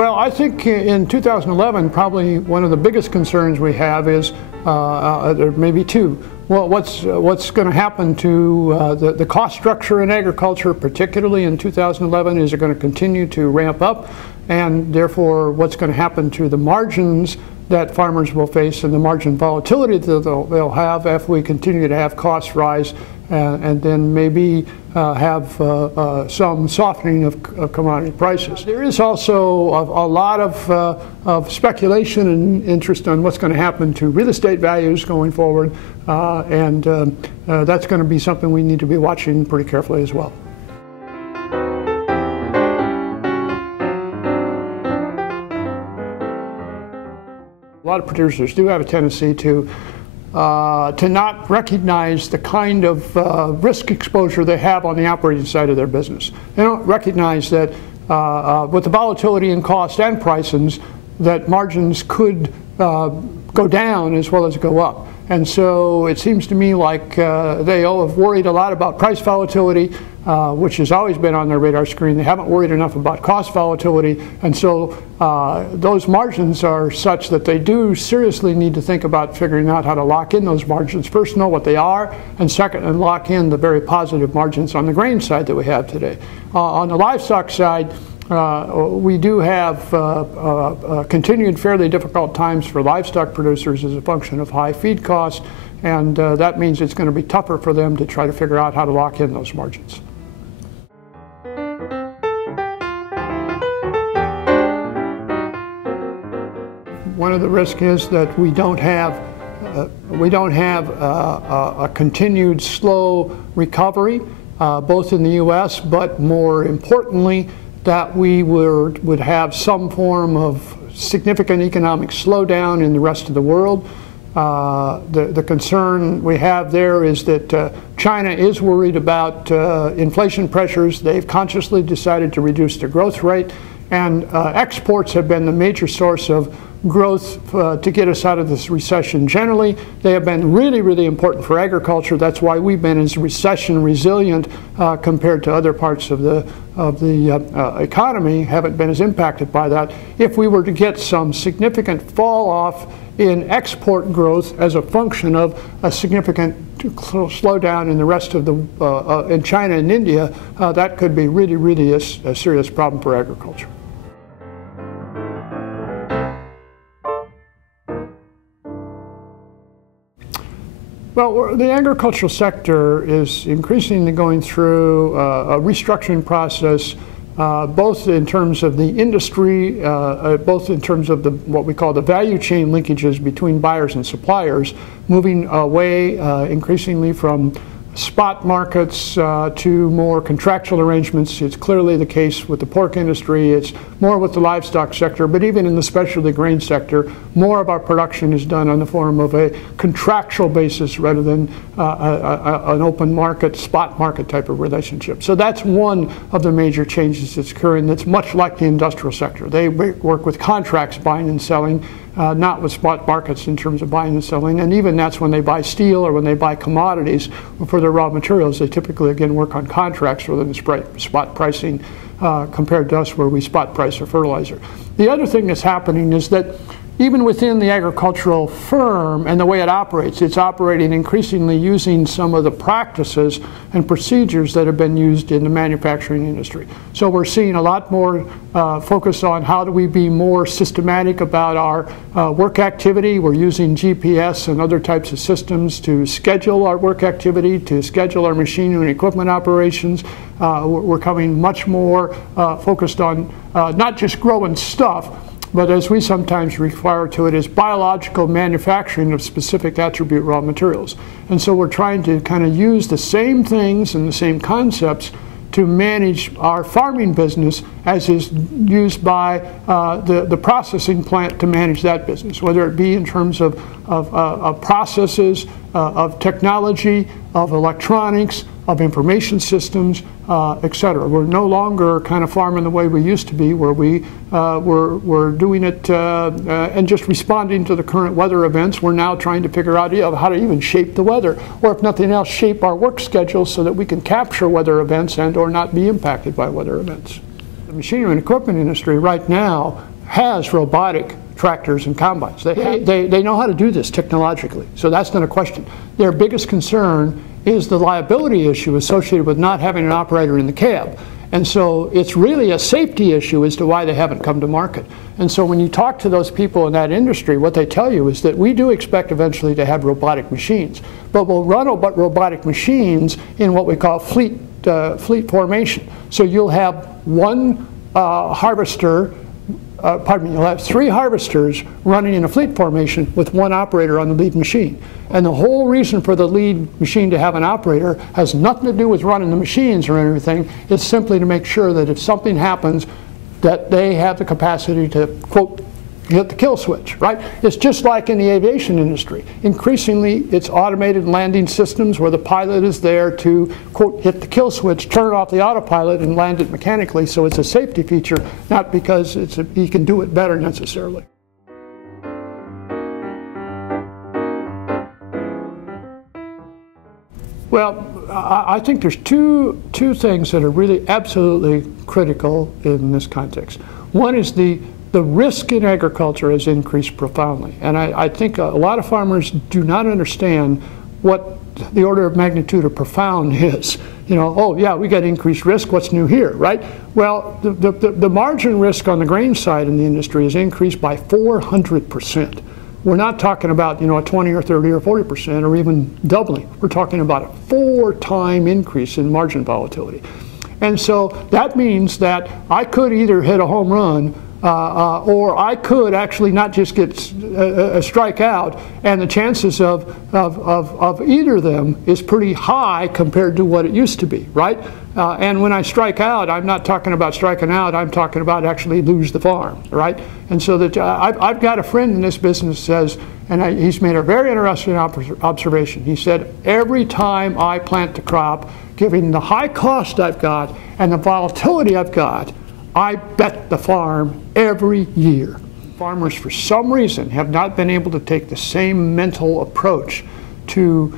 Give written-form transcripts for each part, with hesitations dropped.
Well, I think in 2011, probably one of the biggest concerns we have is, there may be two. Well, what's going to happen to the cost structure in agriculture, particularly in 2011? Is it going to continue to ramp up? And therefore, what's going to happen to the margins that farmers will face and the margin volatility that they'll have if we continue to have costs rise and then maybe have some softening of commodity prices. There is also a lot of speculation and interest on what's going to happen to real estate values going forward, and that's going to be something we need to be watching pretty carefully as well. A lot of producers do have a tendency to not recognize the kind of risk exposure they have on the operating side of their business. They don't recognize that with the volatility in cost and prices, that margins could go down as well as go up. And so it seems to me like they all have worried a lot about price volatility, which has always been on their radar screen. They haven't worried enough about cost volatility, and so those margins are such that they do seriously need to think about figuring out how to lock in those margins. First, know what they are, and second, and lock in the very positive margins on the grain side that we have today. On the livestock side, we do have continued fairly difficult times for livestock producers as a function of high feed costs, and that means it's going to be tougher for them to try to figure out how to lock in those margins. One of the risks is that we don't have a continued slow recovery, both in the U.S., but more importantly, that we would have some form of significant economic slowdown in the rest of the world. The concern we have there is that China is worried about inflation pressures. They've consciously decided to reduce their growth rate, and exports have been the major source of growth to get us out of this recession. Generally, they have been really, really important for agriculture. That's why we've been as recession resilient compared to other parts of the economy, haven't been as impacted by that. If we were to get some significant fall off in export growth as a function of a significant slowdown in the rest of the in China and India, that could be really, really a serious problem for agriculture. Well, the agricultural sector is increasingly going through a restructuring process, both in terms of the industry, both in terms of what we call the value chain linkages between buyers and suppliers, moving away increasingly from spot markets to more contractual arrangements. It's clearly the case with the pork industry. It's more with the livestock sector, but even in the specialty grain sector, more of our production is done on the form of a contractual basis rather than an open market, spot market type of relationship. So that's one of the major changes that's occurring that's much like the industrial sector. They work with contracts, buying and selling, not with spot markets in terms of buying and selling, and even that's when they buy steel or when they buy commodities for their raw materials. They typically, again, work on contracts rather than spot pricing compared to us where we spot price our fertilizer. The other thing that's happening is that even within the agricultural firm and the way it operates, it's operating increasingly using some of the practices and procedures that have been used in the manufacturing industry. So we're seeing a lot more focus on how do we be more systematic about our work activity. We're using GPS and other types of systems to schedule our work activity, to schedule our machinery and equipment operations. We're coming much more focused on not just growing stuff, but as we sometimes refer to it as biological manufacturing of specific attribute raw materials. And so we're trying to kind of use the same things and the same concepts to manage our farming business as is used by the processing plant to manage that business, whether it be in terms of processes, of technology, of electronics, of information systems, etc. We're no longer kind of farming the way we used to be, where we're doing it and just responding to the current weather events. We're now trying to figure out how to even shape the weather, or if nothing else, shape our work schedules so that we can capture weather events and or not be impacted by weather events. The machinery and equipment industry right now has robotic tractors and combines. They know how to do this technologically, so that's not a question. Their biggest concern is the liability issue associated with not having an operator in the cab. And so it's really a safety issue as to why they haven't come to market. And so when you talk to those people in that industry, what they tell you is that we do expect eventually to have robotic machines, but we'll run robotic machines in what we call fleet formation. So you'll have one harvester, you'll have 3 harvesters running in a fleet formation with 1 operator on the lead machine. And the whole reason for the lead machine to have an operator has nothing to do with running the machines or anything. It's simply to make sure that if something happens, that they have the capacity to, quote, hit the kill switch, right? It's just like in the aviation industry. Increasingly, it's automated landing systems where the pilot is there to, quote, hit the kill switch, turn off the autopilot, and land it mechanically. So it's a safety feature, not because he can do it better necessarily. Well, I think there's two things that are really absolutely critical in this context. One is the risk in agriculture has increased profoundly. And I think a lot of farmers do not understand what the order of magnitude of profound is. You know, oh yeah, we got increased risk, what's new here, right? Well, the margin risk on the grain side in the industry has increased by 400%. We're not talking about, you know, a 20 or 30 or 40% or even doubling. We're talking about a 4-time increase in margin volatility. And so that means that I could either hit a home run or I could actually not just get a strikeout, and the chances of either of them is pretty high compared to what it used to be, right? And when I strike out, I'm not talking about striking out, I'm talking about actually lose the farm, right? And so that I've got a friend in this business says, and he's made a very interesting observation. He said, every time I plant the crop, given the high cost I've got and the volatility I've got, I bet the farm every year. Farmers, for some reason, have not been able to take the same mental approach to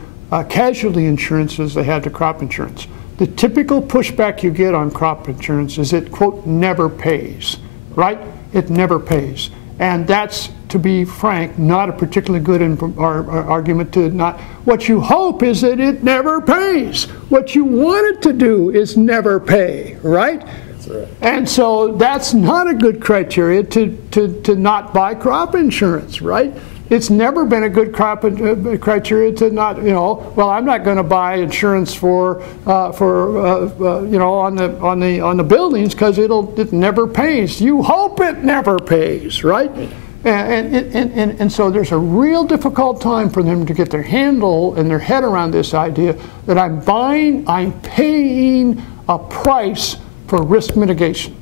casualty insurance as they had to crop insurance. The typical pushback you get on crop insurance is it, quote, never pays, right? It never pays. And that's, to be frank, not a particularly good argument to not. What you hope is that it never pays. What you want it to do is never pay, right? Right. And so that's not a good criteria to not buy crop insurance, right? It's never been a good criteria to not, you know, well, I'm not going to buy insurance for you know, on the buildings because it never pays. You hope it never pays, right? And so there's a real difficult time for them to get their handle and their head around this idea that I'm paying a price for risk mitigation.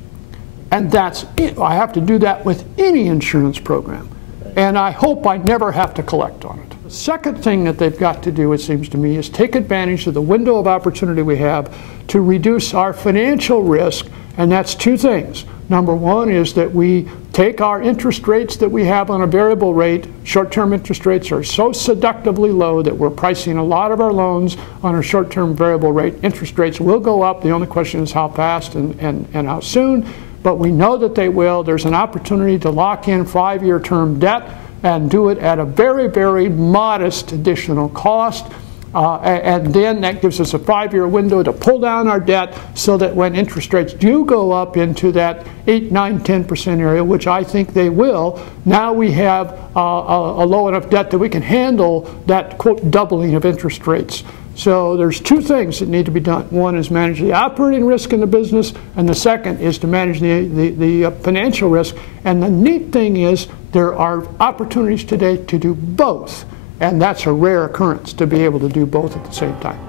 And that's it. I have to do that with any insurance program. And I hope I never have to collect on it. The second thing that they've got to do, it seems to me, is take advantage of the window of opportunity we have to reduce our financial risk, and that's 2 things. Number 1 is that we take our interest rates that we have on a variable rate. Short-term interest rates are so seductively low that we're pricing a lot of our loans on a short-term variable rate. Interest rates will go up. The only question is how fast and how soon. But we know that they will. There's an opportunity to lock in 5-year term debt and do it at a very, very modest additional cost. And then that gives us a 5-year window to pull down our debt so that when interest rates do go up into that 8, 9, 10% area, which I think they will, now we have a low enough debt that we can handle that, quote, doubling of interest rates. So there's 2 things that need to be done. One is manage the operating risk in the business, and the second is to manage the financial risk. And the neat thing is there are opportunities today to do both. And that's a rare occurrence, to be able to do both at the same time.